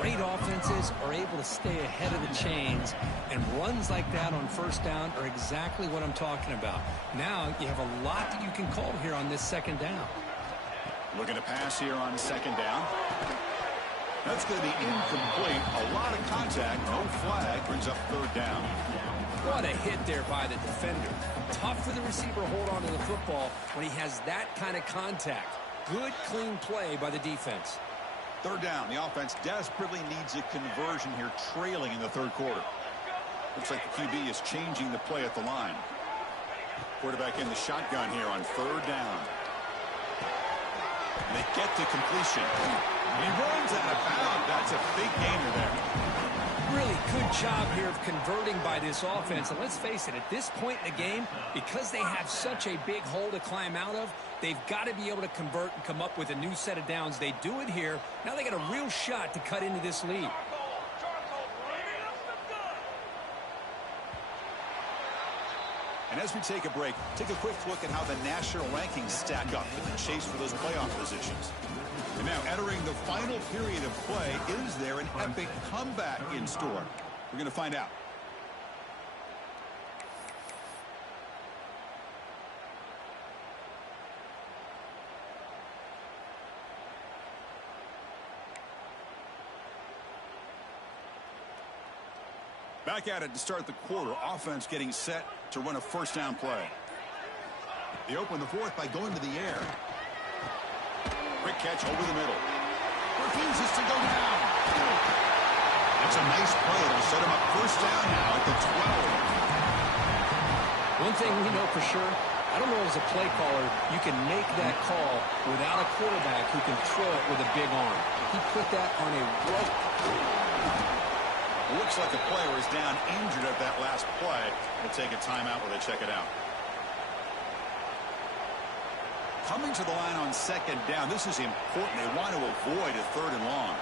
Great offenses are able to stay ahead of the chains, and runs like that on first down are exactly what I'm talking about. Now you have a lot that you can call here on this second down. Looking to pass here on second down. That's going to be incomplete. A lot of contact. No flag. Brings up third down. What a hit there by the defender. Tough for the receiver to hold on to the football when he has that kind of contact. Good, clean play by the defense. Third down. The offense desperately needs a conversion here, trailing in the third quarter. Looks like the QB is changing the play at the line. Quarterback in the shotgun here on third down. And they get the completion. He runs out of bounds. That's a big gainer there. Really good job here of converting by this offense. And let's face it, at this point in the game, because they have such a big hole to climb out of, they've got to be able to convert and come up with a new set of downs. They do it here. Now they got a real shot to cut into this lead. And as we take a break, take a quick look at how the national rankings stack up in the chase for those playoff positions. And now entering the final period of play, is there an epic comeback in store? We're going to find out. Back at it to start the quarter. Offense getting set to run a first down play. They open the fourth by going to the air. Quick catch over the middle. Refuses to go down. That's a nice play. It'll set him up first down now at the 12. One thing we know for sure, I don't know as a play caller, you can make that call without a quarterback who can throw it with a big arm. He put that on a rope. Looks like a player is down injured at that last play. We'll take a timeout while they check it out. Coming to the line on second down. This is important. They want to avoid a third and long.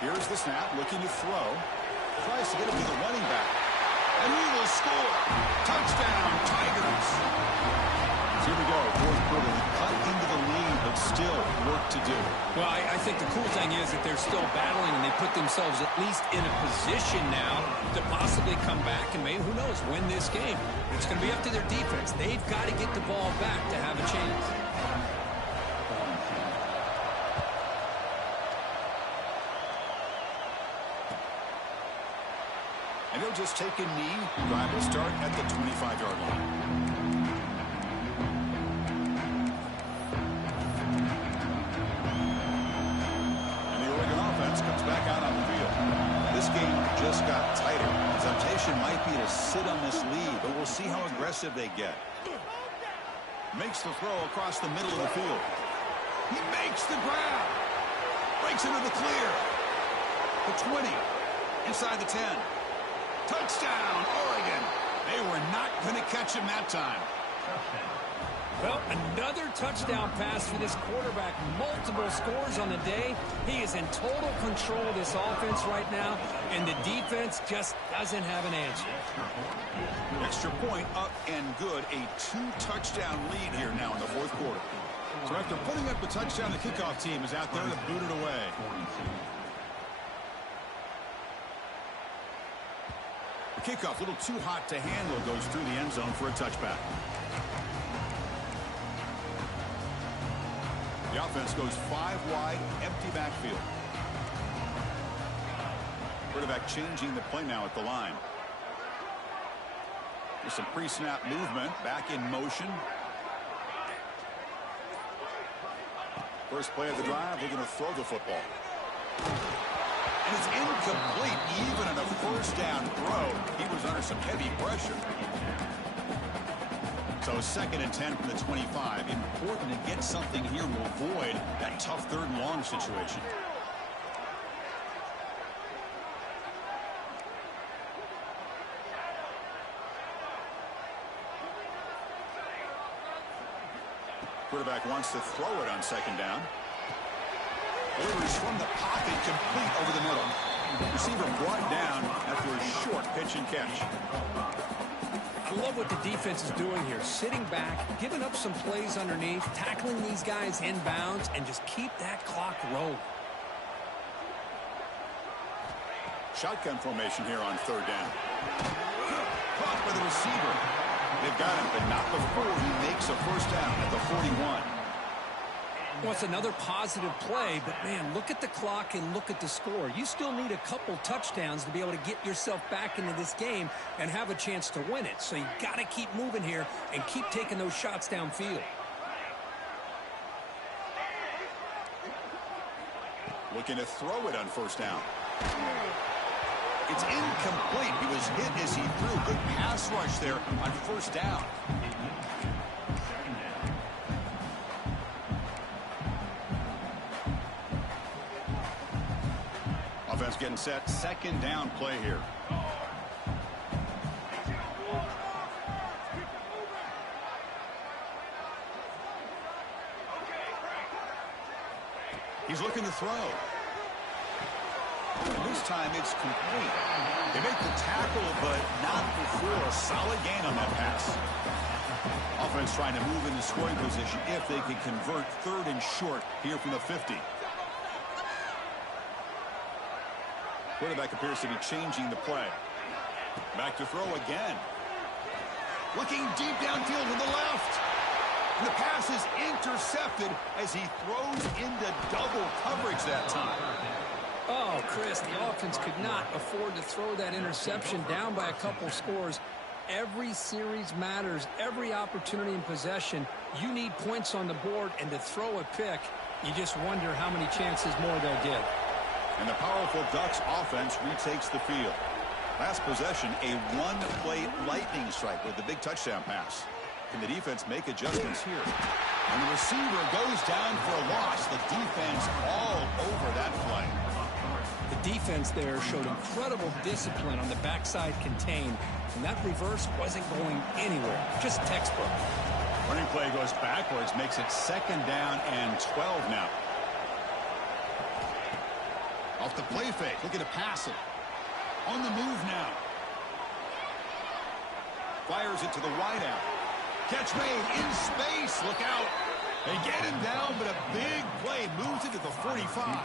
Here's the snap, looking to throw. Tries to get it to the running back. And he will score. Touchdown, Tigers. Here we go, fourth quarter. Cut into the lead, but still work to do. Well, I think the cool thing is that they're still battling, and they put themselves at least in a position now to possibly come back and maybe, who knows, win this game. It's going to be up to their defense. They've got to get the ball back to have a chance. And he'll just take a knee. Drive will start at the 25-yard line. Comes back out on the field. This game just got tighter. The temptation might be to sit on this lead, but we'll see how aggressive they get. Makes the throw across the middle of the field. He makes the grab. Breaks into the clear. The 20. Inside the 10. Touchdown, Oregon. They were not going to catch him that time. Well, another touchdown pass for this quarterback. Multiple scores on the day. He is in total control of this offense right now, and the defense just doesn't have an answer. Extra point up and good. A 2-touchdown lead here now in the fourth quarter. So after putting up the touchdown, the kickoff team is out there to boot it away. The kickoff, a little too hot to handle, goes through the end zone for a touchback. The offense goes 5 wide, empty backfield. Quarterback changing the play now at the line. There's some pre-snap movement, back in motion. First play of the drive, we're going to throw the football. And it's incomplete, even on a first down throw. He was under some heavy pressure. So 2nd and 10 from the 25. Important to get something here to avoid that tough 3rd and long situation. Quarterback wants to throw it on 2nd down. Delivers from the pocket, complete over the middle. Receiver brought down after a short pitch and catch. I love what the defense is doing here. Sitting back, giving up some plays underneath, tackling these guys inbounds, and just keep that clock rolling. Shotgun formation here on 3rd down. Caught by the receiver. They've got him, but not before he makes a first down at the 41. Well, it's another positive play, but, man, look at the clock and look at the score. You still need a couple touchdowns to be able to get yourself back into this game and have a chance to win it. So you got to keep moving here and keep taking those shots downfield. Looking to throw it on 1st down. It's incomplete. He was hit as he threw. Good pass rush there on 1st down. Offense getting set. 2nd down play here. He's looking to throw. And this time it's complete. They make the tackle, but not before a solid gain on that pass. Offense trying to move into scoring position if they can convert 3rd and short here from the 50. Quarterback appears to be changing the play. Back to throw again. Looking deep downfield to the left. And the pass is intercepted as he throws into double coverage that time. Oh, Chris, the offense could not afford to throw that interception down by a couple scores. Every series matters. Every opportunity in possession, you need points on the board, and to throw a pick, you just wonder how many chances more they'll get. And the powerful Ducks offense retakes the field. Last possession, a 1-play lightning strike with the big touchdown pass. Can the defense make adjustments here? And the receiver goes down for a loss. The defense all over that play. The defense there showed incredible discipline on the backside contain, and that reverse wasn't going anywhere. Just textbook. Running play goes backwards, makes it 2nd down and 12 now. Off the play fake, looking to pass it. On the move now. Fires it to the wideout. Catch made in space. Look out. They get him down, but a big play moves it to the 45.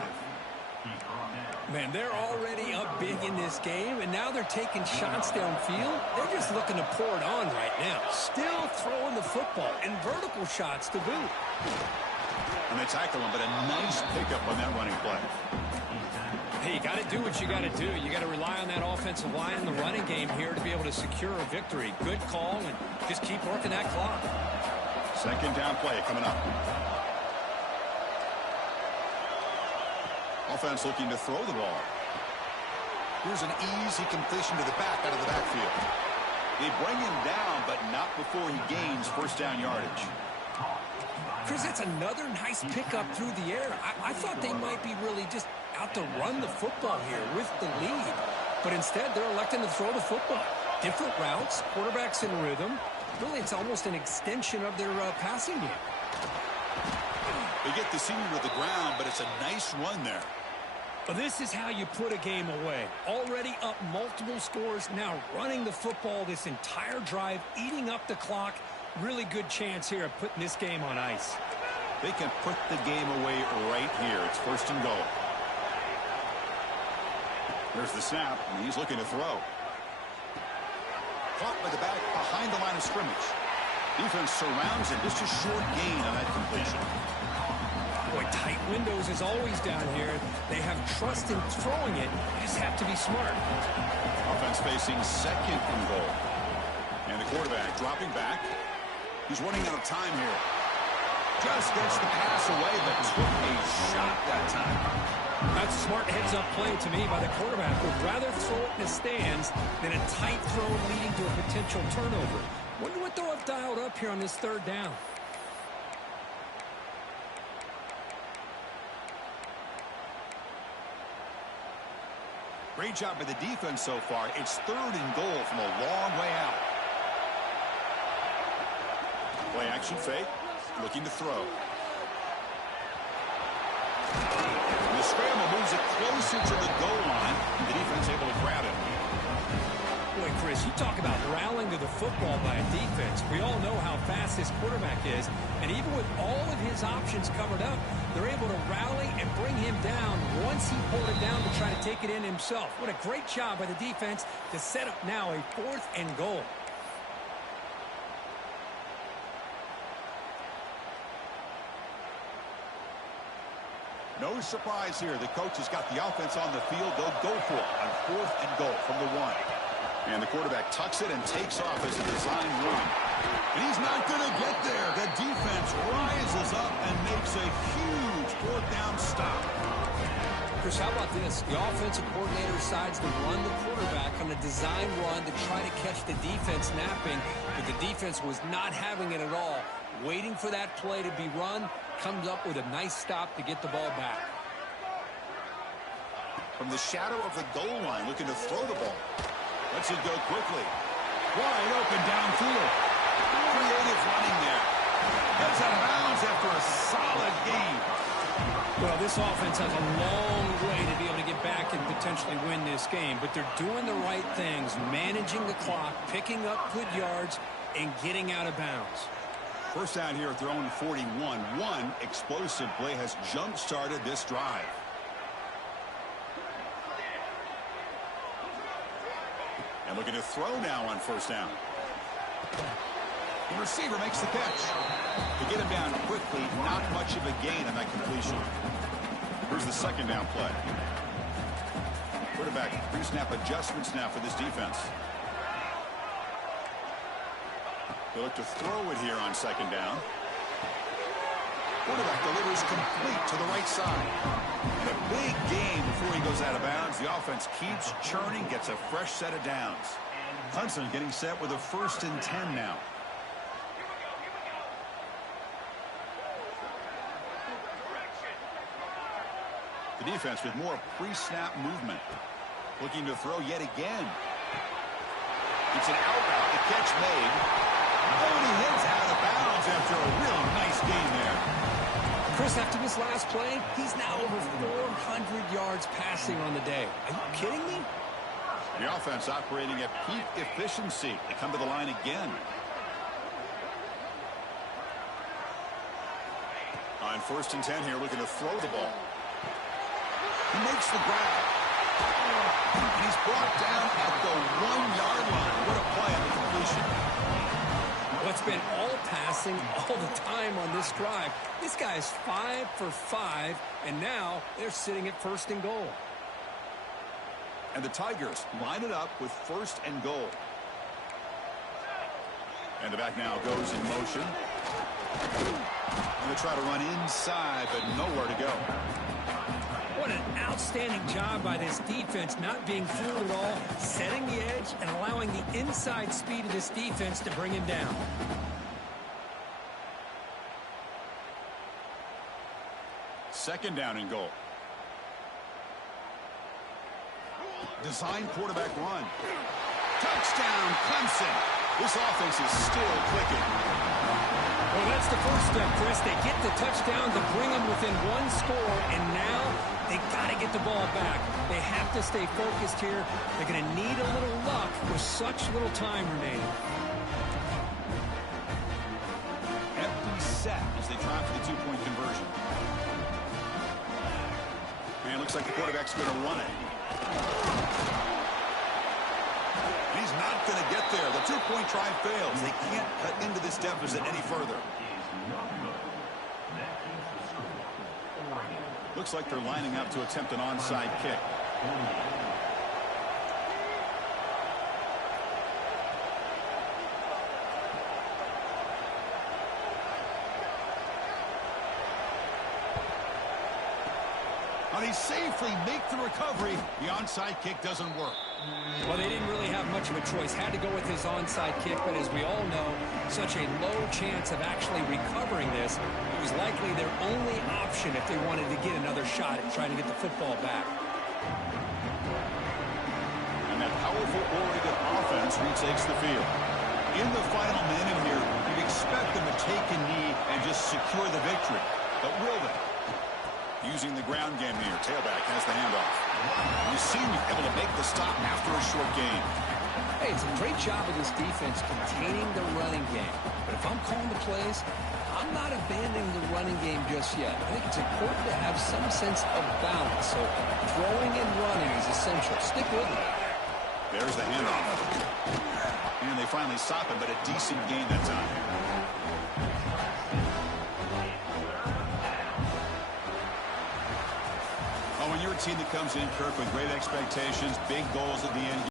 Man, they're already up big in this game, and now they're taking shots downfield. They're just looking to pour it on right now. Still throwing the football, and vertical shots to boot. And they tackle him, but a nice pickup on that running play. Hey, you got to do what you got to do. You got to rely on that offensive line, the running game here to be able to secure a victory. Good call, and just keep working that clock. 2nd down play coming up. Offense looking to throw the ball. Here's an easy completion to the back out of the backfield. They bring him down, but not before he gains 1st down yardage. Chris, that's another nice pickup through the air. I thought they might be really just out to run the football here with the lead. But instead, they're electing to throw the football. Different routes, quarterbacks in rhythm. Really, it's almost an extension of their passing game. They get the senior to the ground, but it's a nice run there. Well, this is how you put a game away. Already up multiple scores, now running the football this entire drive, eating up the clock. Really good chance here of putting this game on ice. They can put the game away right here. It's first and goal. There's the snap, and he's looking to throw. Caught by the back behind the line of scrimmage. Defense surrounds him. Just a short gain on that completion. Boy, tight windows is always down here. They have trust in throwing it. You just have to be smart. Offense facing second and goal. And the quarterback dropping back. He's running out of time here. Just gets the pass away, but took a shot that time. That's a smart heads-up play to me by the quarterback. Would rather throw it in the stands than a tight throw leading to a potential turnover. Wonder what they'll have dialed up here on this third down. Great job by the defense so far. It's third and goal from a long way out. Play action fake. Looking to throw. The scramble moves it closer to the goal line. The defense able to grab it. Boy, Chris, you talk about rallying to the football by a defense. We all know how fast this quarterback is. And even with all of his options covered up, they're able to rally and bring him down once he pulled it down to try to take it in himself. What a great job by the defense to set up now a fourth and goal. No surprise here. The coach has got the offense on the field. They'll go for it on fourth and goal from the 1. And the quarterback tucks it and takes off as a design run. And he's not going to get there. The defense rises up and makes a huge fourth down stop. Chris, how about this? The offensive coordinator decides to run the quarterback on a design run to try to catch the defense napping, but the defense was not having it at all. Waiting for that play to be run, comes up with a nice stop to get the ball back. From the shadow of the goal line, looking to throw the ball. Lets it go quickly. Wide open downfield. Creative running there. Gets out of bounds after a solid game. Well, this offense has a long way to be able to get back and potentially win this game, but they're doing the right things, managing the clock, picking up good yards, and getting out of bounds. First down here at their own 41. One explosive play has jump-started this drive. And looking to throw now on first down. The receiver makes the catch. To get him down quickly, not much of a gain on that completion. Here's the second down play. Quarterback pre-snap adjustments now for this defense. They look to throw it here on second down. Quarterback delivers complete to the right side. And a big gain before he goes out of bounds. The offense keeps churning, gets a fresh set of downs. Hudson getting set with a 1st and 10 now. The defense with more pre-snap movement. Looking to throw yet again. It's an out route. The catch made. And he hits out of bounds after a real nice game there. Chris, after this last play, he's now over 400 yards passing on the day. Are you kidding me? The offense operating at peak efficiency. They come to the line again. On 1st and 10 here, looking to throw the ball. He makes the grab. And he's brought down at the 1-yard line. What a play on the completion. Well, it's been all passing all the time on this drive. This guy is 5 for 5, and now they're sitting at 1st and goal. And the Tigers line it up with 1st and goal. And the back now goes in motion. Going to try to run inside, but nowhere to go. What an outstanding job by this defense, not being fooled at all, setting the edge and allowing the inside speed of this defense to bring him down. Second down and goal. Design quarterback run. Touchdown, Clemson. This offense is still clicking. Well, that's the first step, Chris. They get the touchdown to bring them within one score, and now they got to get the ball back. They have to stay focused here. They're going to need a little luck with such little time remaining. Empty set as they try for the two-point conversion. And it looks like the quarterback's going to run it. He's not going to get there. The two-point try fails. They can't cut into this deficit any further. Looks like they're lining up to attempt an onside kick. Now they safely make the recovery. The onside kick doesn't work. Well, they didn't really have much of a choice. Had to go with his onside kick, but as we all know, such a low chance of actually recovering this. It was likely their only option if they wanted to get another shot at trying to get the football back. And that powerful Oregon offense retakes the field. In the final minute here, you'd expect them to take a knee and just secure the victory. But will they? Using the ground game here. Tailback has the handoff. You seem able to make the stop after a short game. Hey, it's a great job of this defense containing the running game. But if I'm calling the plays, I'm not abandoning the running game just yet. I think it's important to have some sense of balance. So throwing and running is essential. Stick with it. There's the handoff. And they finally stop him, but a decent gain that time. When you're a team that comes in, Kirk, with great expectations, big goals at the end.